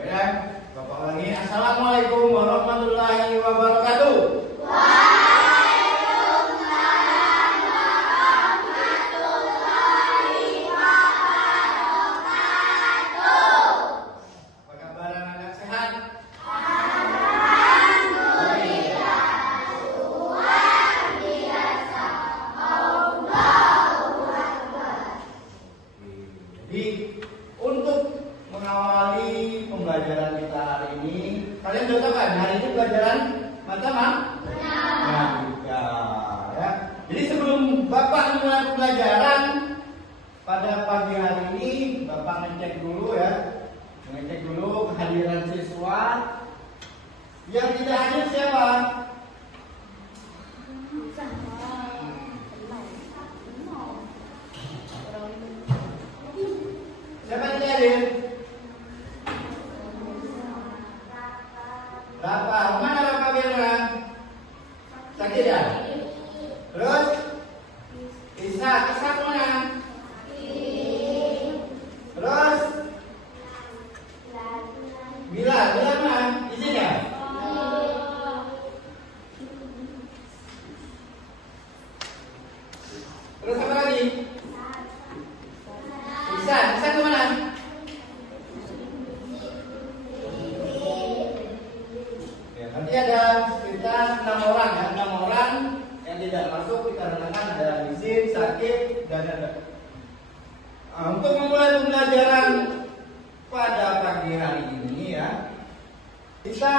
Baik, Bapak ulangi. Assalamualaikum warahmatullahi wabarakatuh. Waalaikumsalam warahmatullahi wabarakatuh. Apa kabar anak-anak, sehat? Alhamdulillah, luar biasa. Allahu Akbar. Jadi untuk mengawali pembelajaran kita hari ini, kalian udah tahu kan hari ini pelajaran matematika, ya. Jadi sebelum Bapak memulai pembelajaran pada pagi hari ini, Bapak ngecek dulu kehadiran siswa. Yang tidak hadir siapa? Siapa yang tidak hadir? Rafa, mana Rafa Birna? Sakit ya? Terus? Ishak mana? Terus? Bila mana? Di sini ya? Terus apa lagi? Ihsan kemana? Ya, nanti ada sekitar 6 orang ya, 6 orang yang tidak masuk dikarenakan ada izin, sakit, dan ada. Untuk memulai pembelajaran pada pagi hari ini ya, kita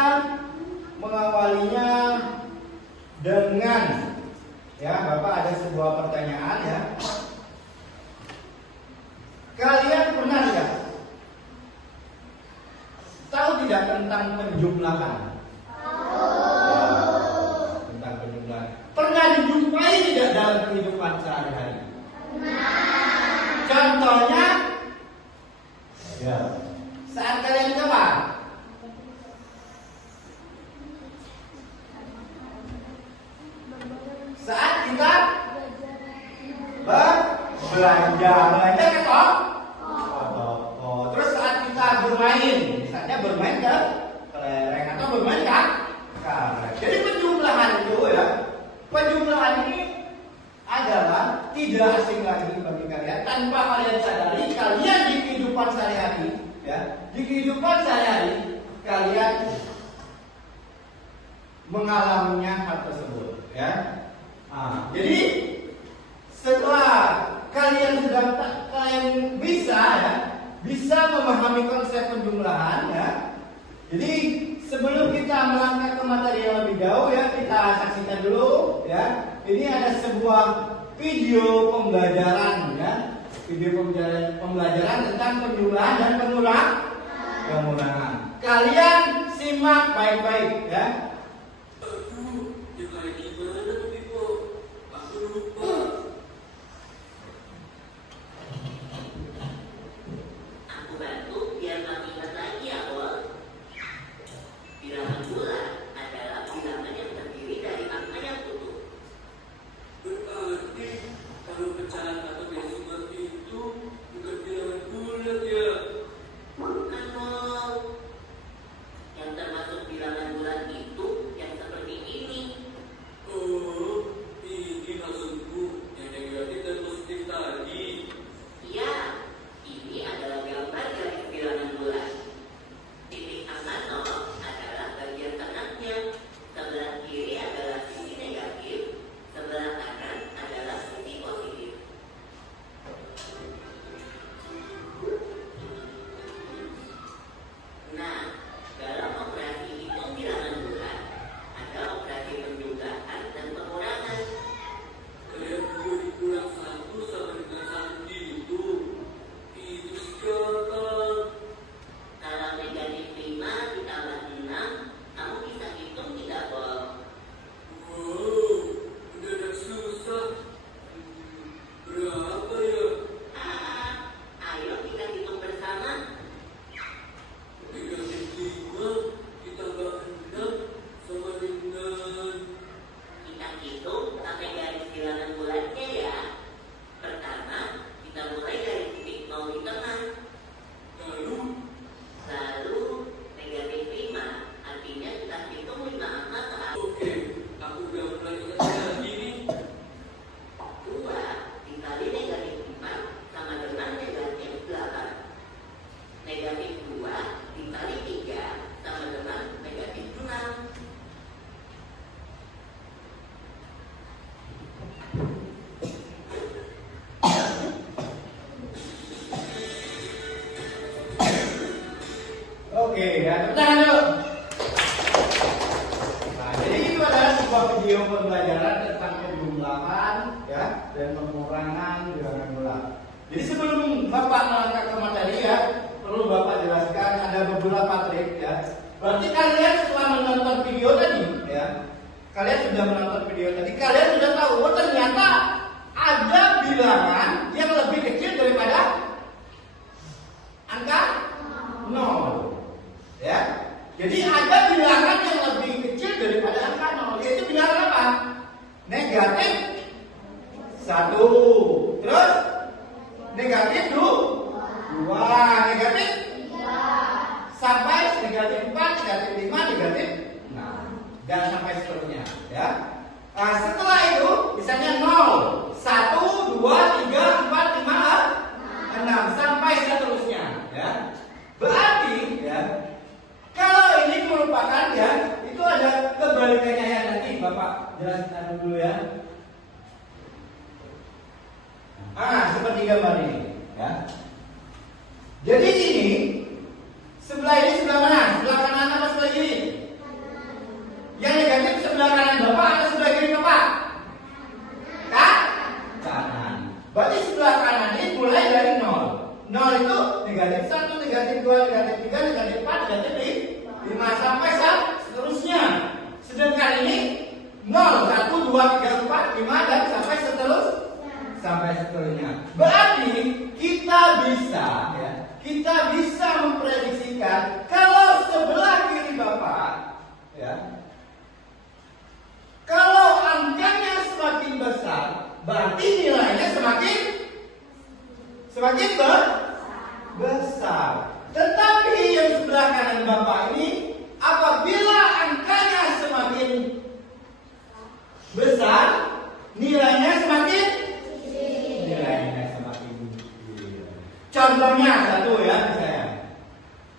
mengawalinya dengan ya, Bapak ada sebuah pertanyaan ya. Kalian pernah nggak tahu tidak tentang penjumlahan? Tentang penjumlahan. Pernah dijumpai tidak dalam kehidupan sehari-hari? Contohnya, ya, saat kalian kapan? Saat kita belanja ke toko. Terus saat kita bermain, misalnya bermain ke kelereng atau bermain ke karet. Jadi penjumlahan itu ya, penjumlahan ini adalah tidak asing lagi bagi kalian. Tanpa kalian sadari, kalian di kehidupan sehari-hari ya, di kehidupan sehari-hari kalian mengalaminya hal tersebut ya. Jadi setelah kalian bisa memahami konsep penjumlahan ya. Jadi sebelum kita melangkah ke materi yang lebih jauh ya, kita saksikan dulu ya. Ini ada sebuah video pembelajaran ya. Video pembelajaran tentang penjumlahan dan pengurangan. Kalian simak baik-baik ya. Yang termasuk bilangan bulan itu Oke, ya, tepuk tangan dulu. Nah, jadi itu adalah sebuah video pembelajaran tentang penjumlahan ya dan pengurangan bilangan bulat. Jadi sebelum Bapak melangkah ke materi ya, perlu Bapak jelaskan ada beberapa trik ya. Berarti kalian setelah menonton video tadi ya, kalian sudah menonton video tadi, kalian sudah tahu oh ternyata ada bilangan yang lebih kecil daripada angka 0. Ya. Jadi ada bilangan yang lebih kecil daripada angka 0, yaitu bilangan apa? Negatif 1. Terus negatif 2, negatif 3, sampai negatif 4, negatif 5, negatif 6, dan sampai seterusnya ya. Nah, setelah itu misalnya 0, 1, 2, 3, 4, 5, 6 sampai seterusnya ya. Berarti ya kalau ini merupakan ya itu ada kebalikannya ya, nanti Bapak jelaskan dulu ya. Seperti gambar ini ya. Jadi ini sebelah ini sebelah mana? Sebelah kanan apa sebelah kiri? Yang negatif sebelah kanan Bapak atau sebelah kiri Bapak? Kanan. Berarti sebelah kanan ini mulai dari 0. 0 itu negatif 1, negatif 2, negatif 3, negatif 4, negatif 5 sampai seterusnya. Sedangkan ini 0, 1, 2, 3, 4, 5 dan sampai seterusnya. Berarti kita bisa memprediksikan kalau sebelah kiri Bapak ya, kalau angkanya semakin besar, berarti nilainya semakin besar. Tetapi yang sebelah kanan Bapak ini, apabila angkanya semakin besar, nilainya semakin kecil. Contohnya satu ya, misalnya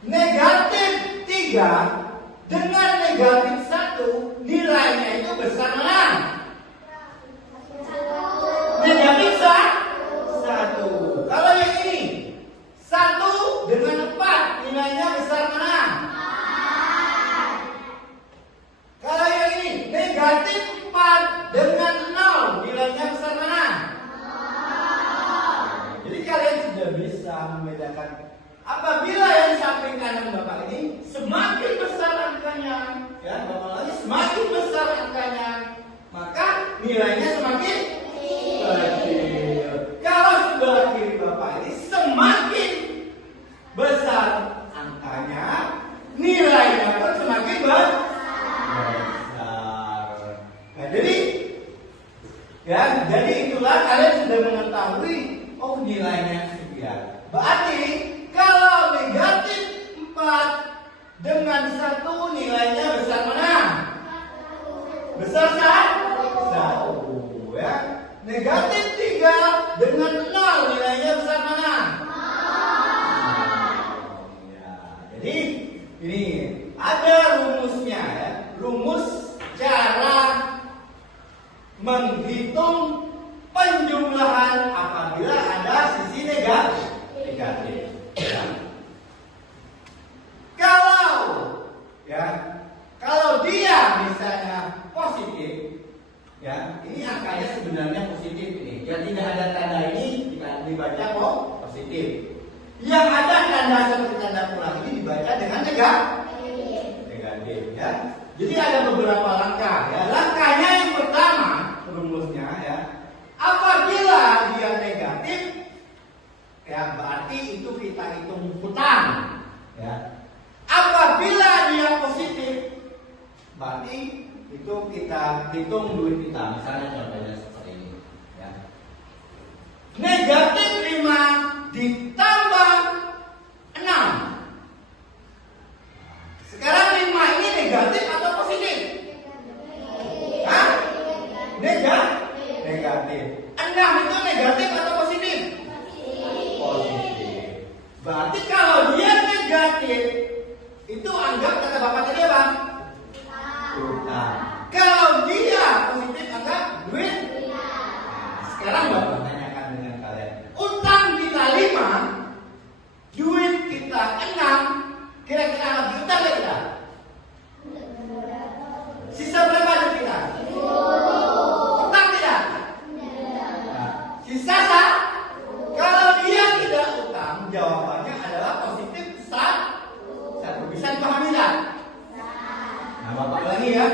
negatif 3 dengan negatif 1, nilainya itu besar mana? Negatif 1. Kalau yang ini 1 dengan 4, nilainya besar mana? Kalau yang ini negatif 4 dengan 0, nilainya besar mana? Jadi kalian sudah bisa membedakan apabila yang samping kanan Bapak ini semakin besar angkanya, ya Bapak lagi semakin besar angkanya, maka nilainya semakin kecil. Kalau sebelah kiri Bapak ini semakin besar angkanya, nilainya pun semakin besar. Nah, jadi itulah kalian sudah mengetahui oh nilainya sekian. Berarti kalau negatif 4 dengan 1, nilainya besar mana? Besar 1 ya. Negatif 3 dengan 0, nilainya besar mana? Ya. Jadi ini ada rumusnya ya. Rumus cara menghitung penjumlahan apabila ada sisi negatif. Ya. Kalau dia misalnya positif, ya ini angkanya sebenarnya positif ini. Yang tidak ada tanda ini dibaca positif. Yang ada tanda seperti tanda kurang ini dibaca dengan negatif. Ya. Jadi ada beberapa langkah. Ya. Langkahnya yang pertama rumusnya ya. Apabila dia negatif, ya berarti itu kita hitung hutang. Ya. Apabila dia positif, berarti itu kita hitung duit kita. Misalnya contohnya seperti ini. Ya. Negatif 5 ditambah 6. Sekarang 5 ini negatif atau positif? Negatif. 6 itu negatif atau positif? Positif. Berarti kalau dia negatif, itu anggap kata Bapak tadi apa? Utang. Kalau dia positif anggap duit. Sekarang Bapak tanyakan dengan kalian. Utang kita 5, duit kita 6, kira-kira lebih jawabannya adalah positif satu. Bisa dipahami tak? Nah, Bapak lagi ya.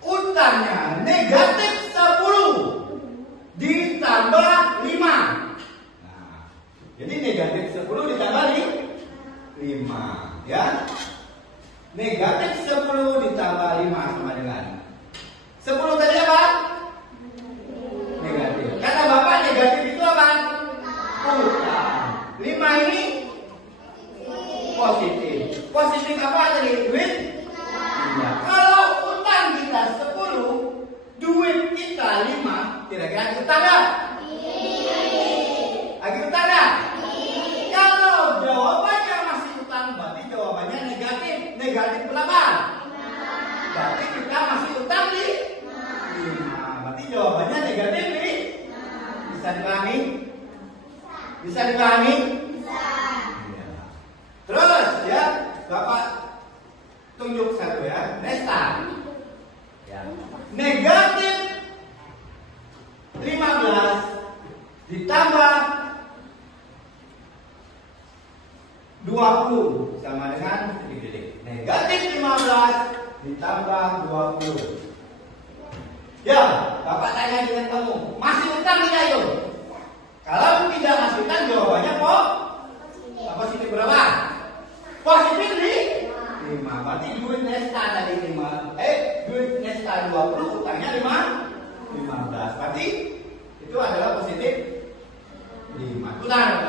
Utangnya negatif 10 ditambah 5. Nah, jadi negatif 10 ditambah 5 ya. Negatif 10 ditambah 5 sama dengan 10 tadi apa? Negatif. Kata Bapak negatif itu apa? Utang. 5 ini positif. Positif apa tadi? Duit? Iya. Kalau utang kita 10, duit kita 5, kira-kira utang nggak? Lagi utang nggak? Kalau jawabannya masih utang, berarti jawabannya negatif. Negatif berapa? Berarti kita masih utang di 5. Berarti jawabannya negatif nih. Bisa dipahami? Bisa dipahami? Terus ya, Bapak tunjuk satu ya, Nesta. Ya. Negatif 15 ditambah 20 sama dengan detik-detik. Negatif 15 ditambah 20. Ya, Bapak tanya dengan kamu, masih utang tidak yuk? Kalau tidak masih utang, jawabannya positif berapa? Positif nih 5. Berarti duit Nesta tadi 5. Duit Nesta 20, utangnya 15. Berarti itu adalah positif 5. Utang.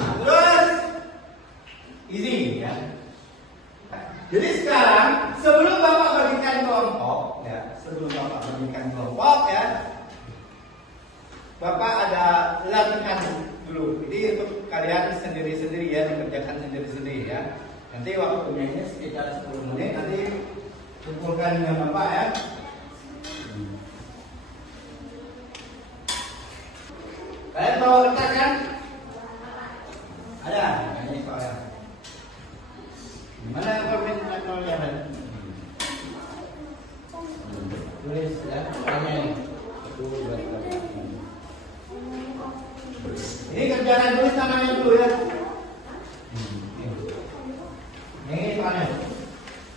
Nah, terus easy ya. Jadi sekarang sebelum Bapak bagikan kelompok ya, Bapak ada latihan dulu. Ini untuk kalian sendiri-sendiri ya, dikerjakan sendiri-sendiri ya. Nanti waktunya ini sekitar 10 menit. Nanti kumpulkan dengan Bapak ya. Kalian bawa kertas kan? Ada. Nah, ini soalnya. Gimana koordinatornya? Tulis ya. Ini kerjaan tulis namanya dulu ya. Ini soalnya.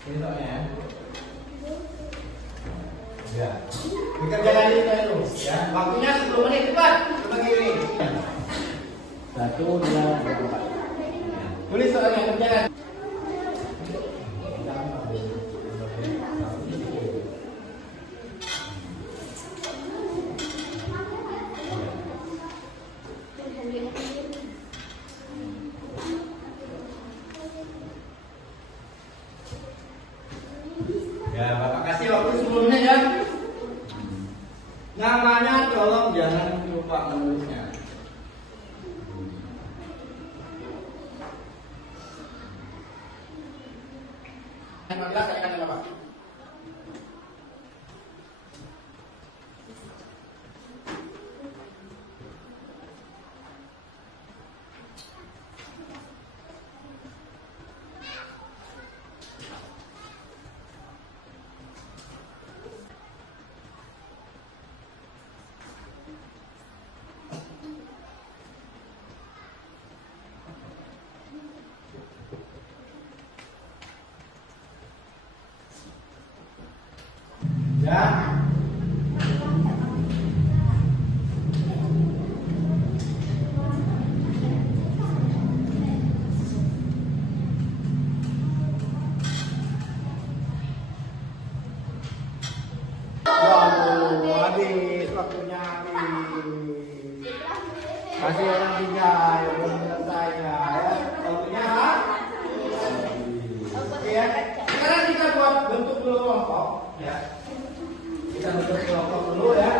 Ini soalnya ya. Ya. Dikerjakan ini dulu ya. Waktunya 10 menit cepat. Coba gini. 1, 2, 3, 4. Tulis soalnya kerjakan. Ya, Bapak kasih waktu 10 menit ya. Namanya tolong jangan lupa menulisnya. Yang 15 katakan Bapak. Ya. Waduh, habis waktunya habis. Kasih orang 3 yang belum selesai ya. Waktunya oke ya. Sekarang kita buat bentuk dulu kelompok ya. Kita bentuk kelompok dulu ya.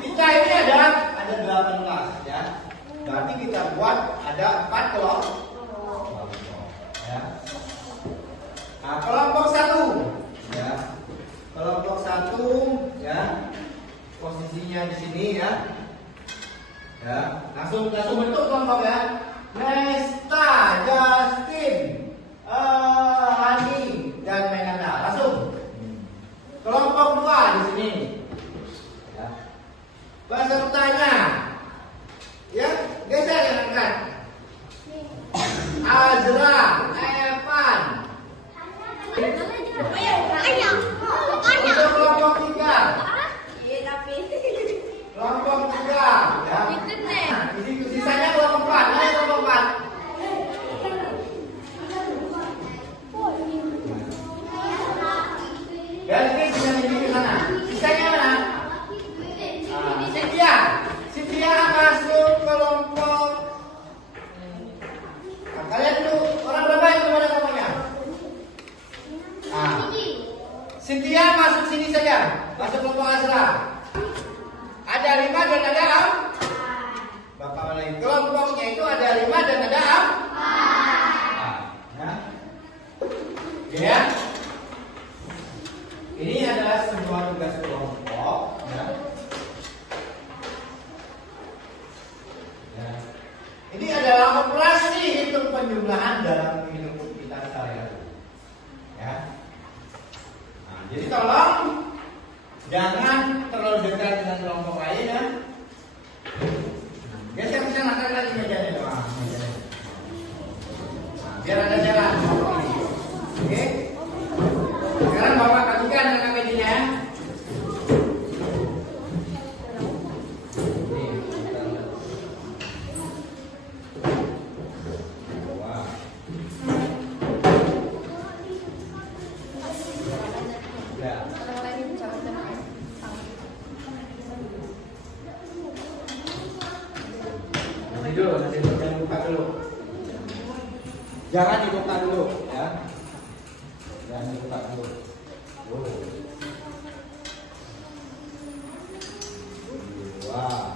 Kita ini ada 18 ya. Berarti kita buat ada 4 kelompok ya. Nah, kelompok 1 ya. Kelompok 1 ya. Posisinya di sini ya. Ya, langsung bentuk kelompok ya. Nesta, Justin, Hani dan Menanda. Langsung. Kelompok 2 di sini. Ya. Cynthia masuk kelompok. Nah, kalian tuh orang berapa itu mana kelompoknya? Nah, Cynthia masuk sini saja, masuk kelompok Azra. Ada 5 dan ada 4. Bapak mulai kelompoknya itu ada 5 dan ada 4. Ya. Ini adalah sebuah tugas kelompok. Ya. Ya. Ini adalah operasi hitung penjumlahan dalam hidup kita sehari-hari. Ya. Nah, jadi tolong jangan terlalu dekat dengan kelompok lain ya. Geser akan lagi mejanya doang. Nah, biar ada jalan. Oke. Sekarang Bapak kalikan dengan mejanya. Nanti buka dulu. Jangan dibuka dulu, ya. Jangan dibuka dulu. Wah.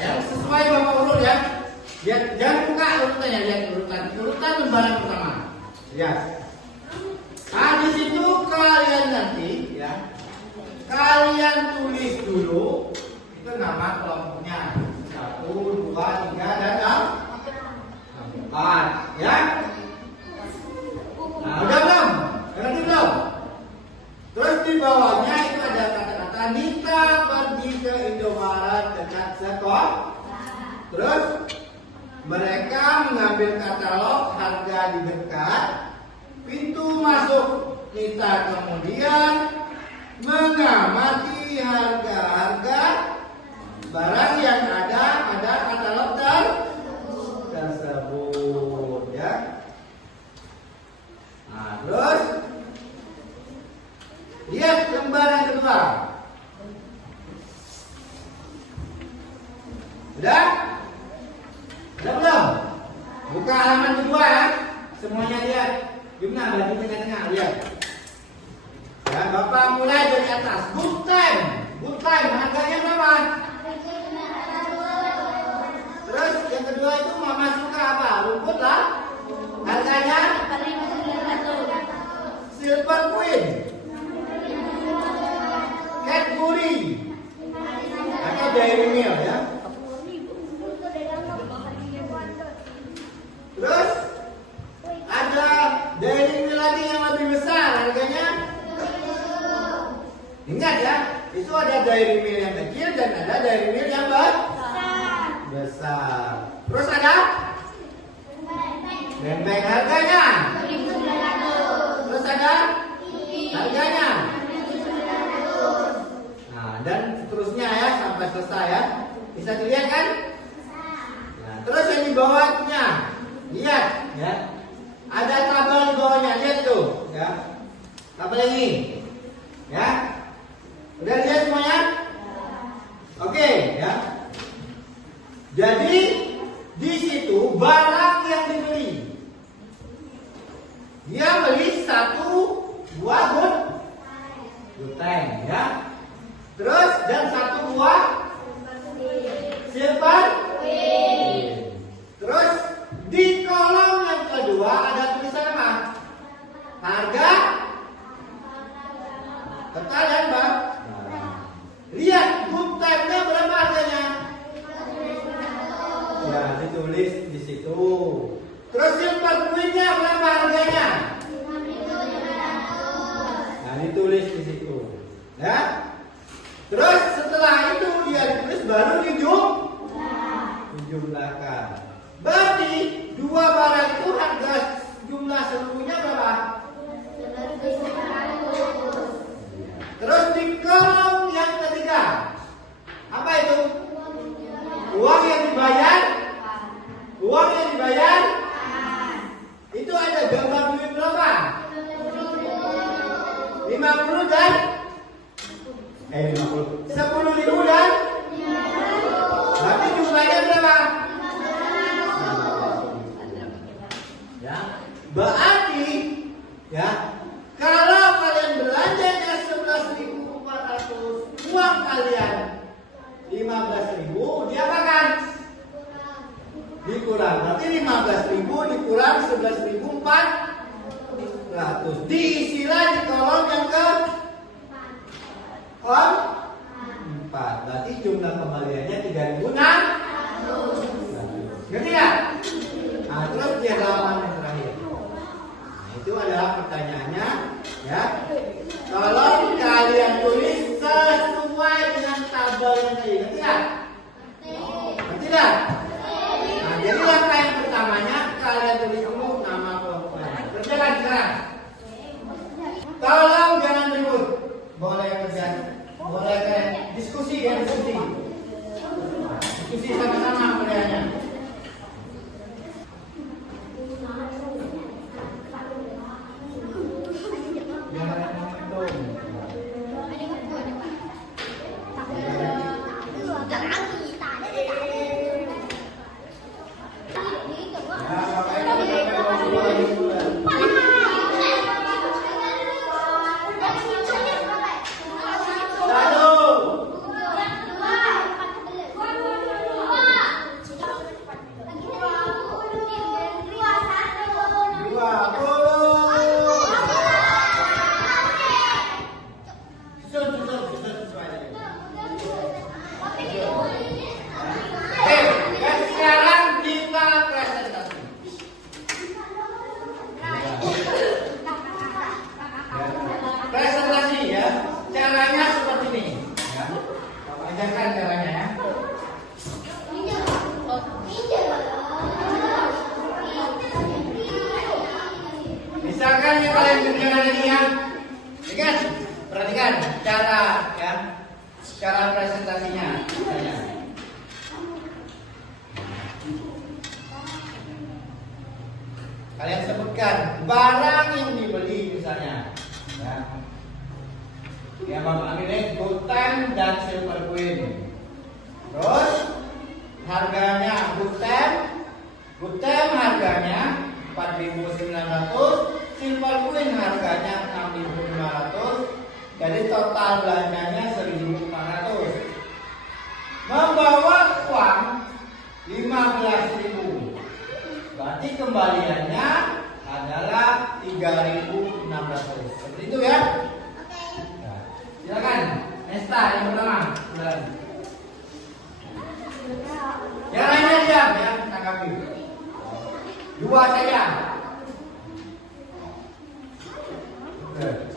Ya. Sesuai Bapak urut ya. Lihat, jangan buka urutannya, lihat urutan lembaran pertama. Lihat. Nah, di situ kalian nanti ya. Kalian tulis dulu itu nama kelompoknya. 1, 2, 3 dan 4 ya. Nah, udah belum? Ngerti belum? Terus di bawahnya itu ada kata-kata Nita pergi ke Indomaret dekat sekolah. Terus mereka mengambil katalog harga di dekat pintu masuk. Nita kemudian mengamati harga-harga barang yang ada pada katalog tersebut ya. Nah, terus lihat lembaran kedua. Udah? Udah belum? Buka halaman kedua ya. Semuanya lihat. Gimana bagi tengah-tengah lihat. Ya, Bapak mulai dari atas. Good time. Good time harganya berapa? Terus yang kedua itu Mama suka apa? Rumput lah. Harganya Silver Queen, Cadbury atau Dairy Milk ya. Terus ada Dairy Milk lagi yang lebih besar harganya. Ingat ya, itu ada Dairy Milk yang kecil dan ada Dairy Milk yang besar. Terus ada benteng harganya. Terus ada harganya. Nah, dan seterusnya ya sampai selesai ya. Bisa dilihat kan? Nah, terus yang di bawahnya, lihat ya. Ada tabel di bawahnya, lihat tuh ya. Tabel ini. Ya. Udah lihat semuanya? Oke, ya. Jadi di situ barang yang dibeli. Dia beli 1 buah good time ya. Terus dan 1 buah silver queen. Terus di kolom yang kedua ada tulisan apa? Harga. Betul ya, Bang? Lihat good time-nya berapa harganya? Ya, ditulis di situ. Terus silver queen-nya berapa harganya? Nah, ditulis di situ. Ya. Terus setelah itu 50. 10.000 dan berarti jumlahnya berapa? Ya, berarti ya kalau kalian belanjanya 11.400, uang kalian 15.000, diapakan? Dikurang. Berarti 15.000 dikurang 11.400. Diisilah di kolom yang ke 4. Berarti jumlah kembaliannya 3.600. Ngerti ya? Nah, terus di halaman yang terakhir. Nah, itu adalah pertanyaannya, ya. Tolong kalian tulis sesuai dengan tabel yang tadi. Ngerti ya? Ngerti ya? Nah, jadi langkah yang pertamanya kalian tulis dulu nama kelompoknya. Kerjakan sekarang. Tolong jangan ribut. Boleh kerja, boleh kalian diskusi ya, diskusi. Diskusi sama-sama kerjanya. Jangan momentum. Presentasi ya, caranya seperti ini. Ya. Ajarkan caranya ya. Misalkan yang kalian kerjakan ini ya, ingat, perhatikan cara ya, cara presentasinya. Ya. Kalian sebutkan barang yang dibeli misalnya. Ya. Ya, Bapak ambilnya gold time dan silver queen. Terus harganya gold time harganya 4.900, silver queen harganya 6.500. Jadi total belanjanya 1.500. Membawa uang 15.000. Berarti kembaliannya adalah 3.600. Seperti itu ya. Nah, silakan. Nesta yang pertama. Silakan. Yang lainnya diam ya, tanggapi. 2 saja. Oke.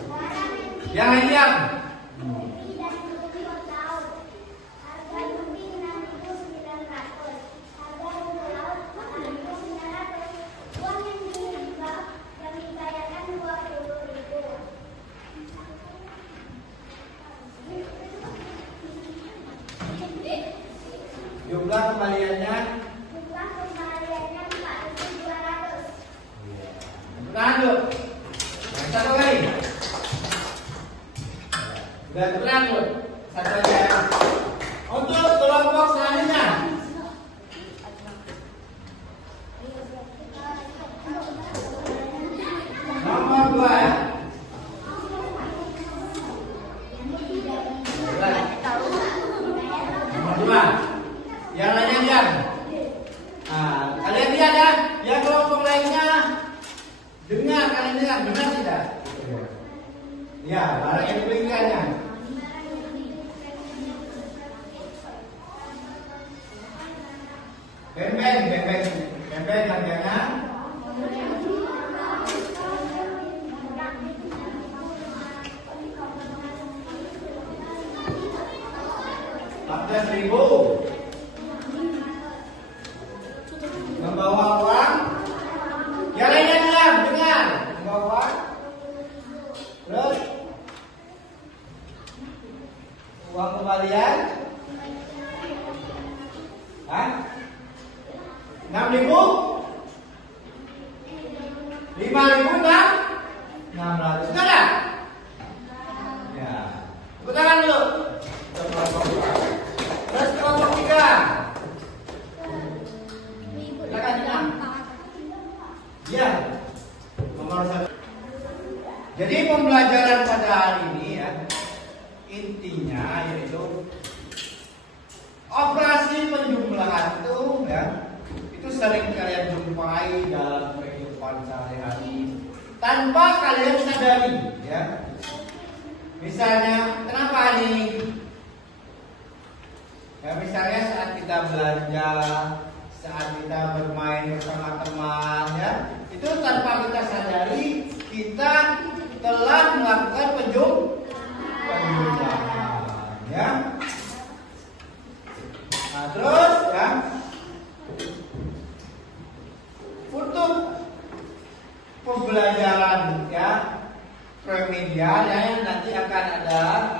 Yang lain diam. Jumlah kembaliannya 4.200. lanjut. Yang satu lagi. Sudah terlanjut. Satu lagi. Untuk kelompok selanjutnya. Nomor 2 ya. Nomor 2. Yang lainnya diam. Nah, kalian lihat ya. Yang kelompok lainnya dengar, kalian dengar, benar tidak? Ya, barang yang dibelikannya. Ben harganya 14.000. Membawa uang. Yang lainnya diam, dengar. Membawa uang. Terus uang kembalian. Hah? 6.000? 5.600. Sudah? Ya. Tepuk tangan dulu. Jadi pembelajaran pada hari ini ya, intinya yaitu operasi penjumlahan itu ya, itu sering kalian jumpai dalam kehidupan sehari-hari tanpa kalian sadari ya. Misalnya, kenapa nih? Ya, misalnya saat kita belanja, saat kita bermain bersama teman ya, itu tanpa kita sadari kita telah melakukan penjumlahan ya. Nah, terus ya, untuk pembelajaran ya remedial ya, yang nanti akan ada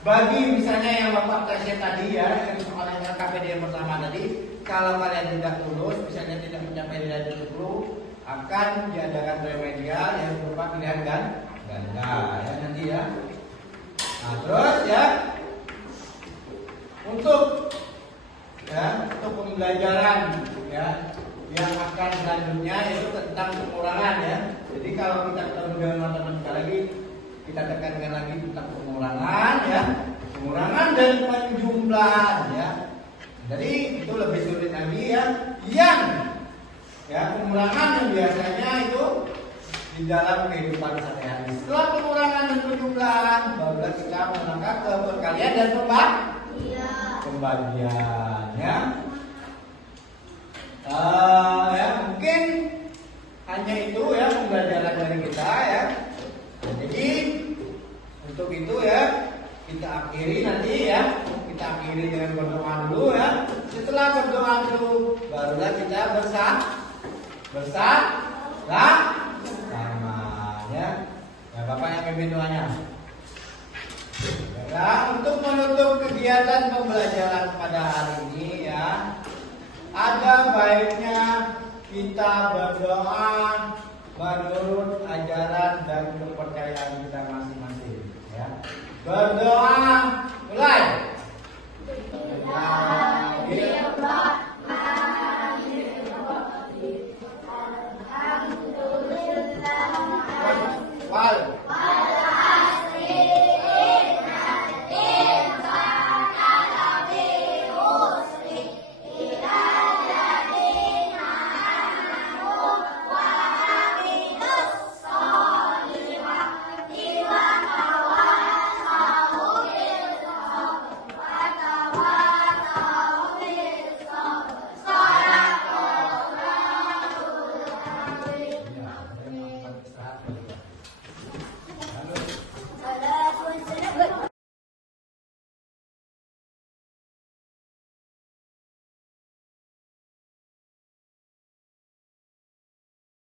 bagi misalnya yang Bapak kasih tadi ya, yang soal KPD yang pertama tadi, kalau kalian tidak lulus, misalnya tidak mencapai nilai 70, akan diadakan remedial yang berupa pilihan ganda ya nanti ya. Nah, terus ya, untuk pembelajaran ya yang akan selanjutnya itu tentang pengurangan ya. Jadi kalau kita ketemu dengan matematika lagi, kita tekankan lagi tentang pengurangan ya, pengurangan dan penjumlahan ya. Jadi itu lebih sulit lagi ya. Yang ya pengurangan yang biasanya itu di dalam kehidupan sehari-hari. Setelah pengurangan dan penjumlahan, barulah kita menangkap ke perkalian dan pembagian ya. Ya mungkin hanya itu ya pembelajaran dari kita ya. Jadi untuk itu ya kita akhiri nanti ya. Kita akhiri dengan berdoa dulu ya. Setelah berdoa dulu, barulah kita bersama ya. Ya Bapak yang pimpin doanya. Ya, untuk menutup kegiatan pembelajaran pada hari ini ya, ada baiknya kita berdoa menurut ajaran dan kepercayaan kita masing-masing ya. Berdoa mulai.